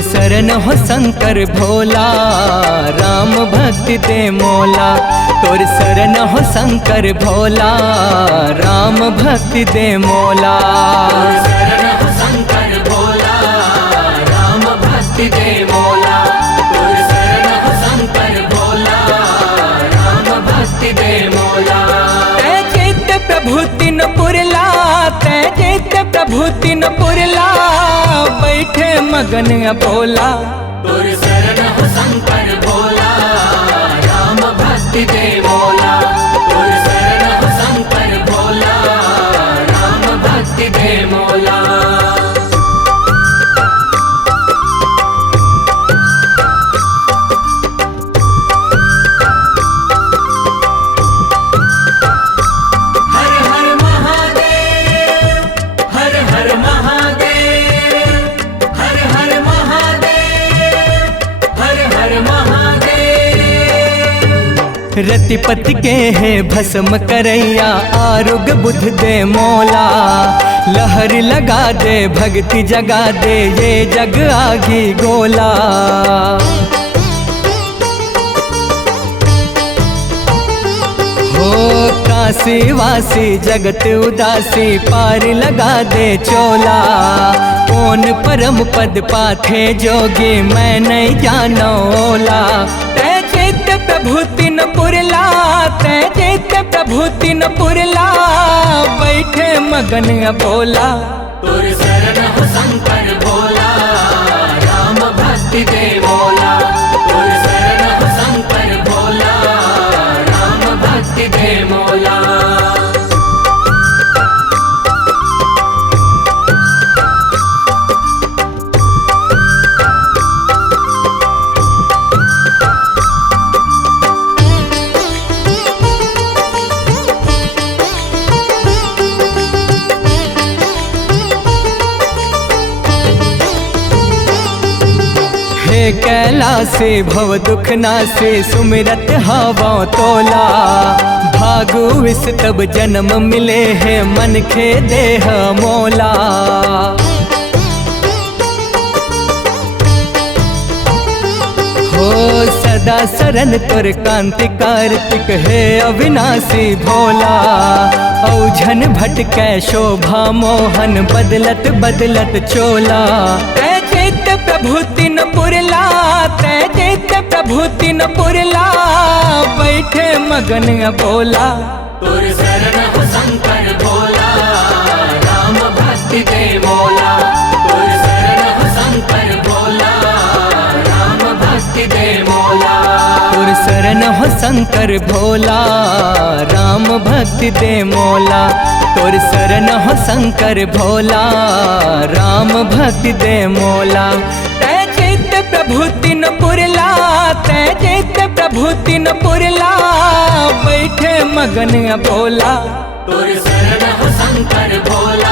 तुर शरण हो शंकर भोला, राम भक्ति दे मोला। तुर शरण हो शंकर भोला, राम भक्ति दे मोला। तुर शरण हो शंकर भोला, राम भक्ति दे मोला। तुर शरण हो शंकर भोला, राम भक्ति दे मोला। तै चित्त प्रभु तिन पुरला, तै चित्त प्रभु तिन पुरला, बैठे मगन अबोला। तुर शरण हो शंकर भोला, राम भक्ति दे मोला। तुर शरण हो शंकर भोला, राम भक्ति दे मोला। हर हर महादेव, हर हर महादेव, हर हर महादेव, हर हर महादेव। रतिपति के है भस्म करैया, आरुग बुध दे मोला। लहर लगा दे भक्ति जगा दे, ये जग आगी गोला। हो काशी वासी जगत उदासी, पार लगा दे चोला। कौन परम पद पाथे जोगी, मैं नहीं जानो ओला। तै चित्त प्रभु तिन पुरला, तै चित्त प्रभु तिन पुरला, बैठे मगन अबोला। तुर शरण हो शंकर भोला, राम भक्ति दे मोला। तुर शरण हो शंकर भोला, राम भक्ति दे मोला। हे कैलासे भव दुख नासे, सुमिरत हवा तोला। भागु विस तब जन्म मिले है, मन खे देह मोला। हो सदा शरण तुर कांति कार्तिक, है अविनाशी भोला। औझन भटकै शोभा मोहन, बदलत बदलत चोला। तै चित्त प्रभु तिन पुरला, तै चित्त प्रभु तिन पुरला, बैठे मगन अबोला। तुर शरण हो शंकर भोला, राम भक्ति दे मोला। तुर शरण हो शंकर भोला, राम भक्ति दे मोला। तुर शरण हो शंकर भोला, राम भक्ति दे मोला। तुर शरण हो शंकर भोला, राम भक्ति दे मोला। तै चित्त प्रभु तिन पुरला, तै चित्त प्रभु तिन पुरला, बैठे मगन अबोला। तुर शरण हो शंकर भोला,